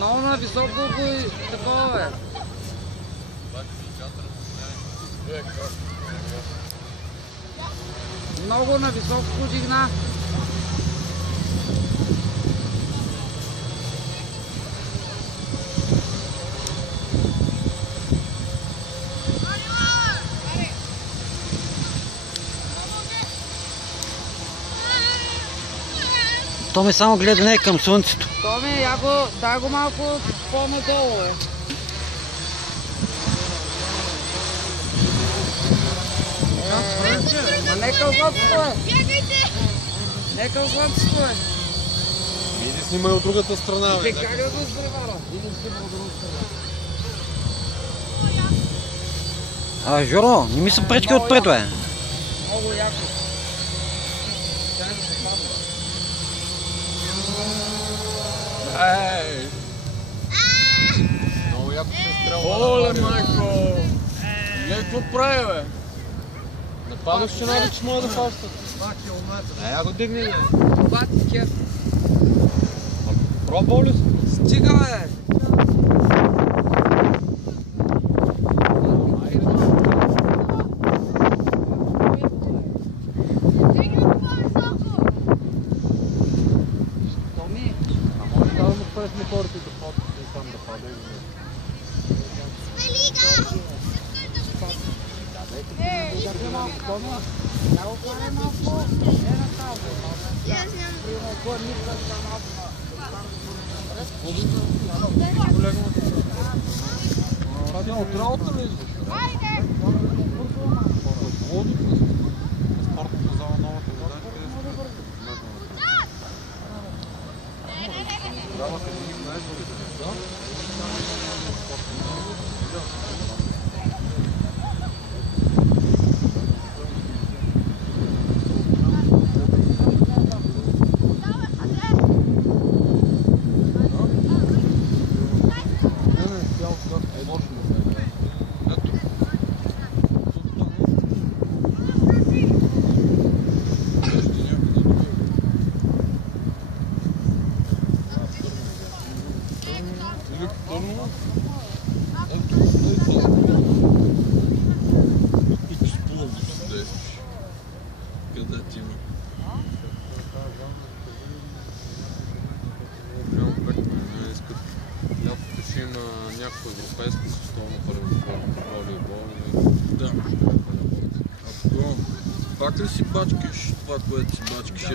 Много на високо го и такова бе. Много на високо го дигна. Томи само гледа не към слънцето. Томи, дай го малко по-надолу, бе. Нека отвъдството, бе. Нека отвъдството, бе. Иди снимай от другата страна, бе. Как да го стревара? Иди снимай от другата страна. Жоро, не ми се пречки отпред, бе. Много яко. Чай да се падва. Ей! Много яко се стрелва. Оле, майко! Какво прави, бе? Нападаш, че надо, че мога да фащат. 2 километра. Я го дигни, бе. Това ти кеф. Пробвал ли си? Стига, бе! Томи! А може да му през моторите да падат и там да пада и да Радио от работа ли изваш? Айде! Води ли? Спортната зала, новата вода, къде се трябва къде ги знаеш, да? На някакво европейско световно първенство по волейбол. Да. А пак ли си бачкаш това, което си бачкаш?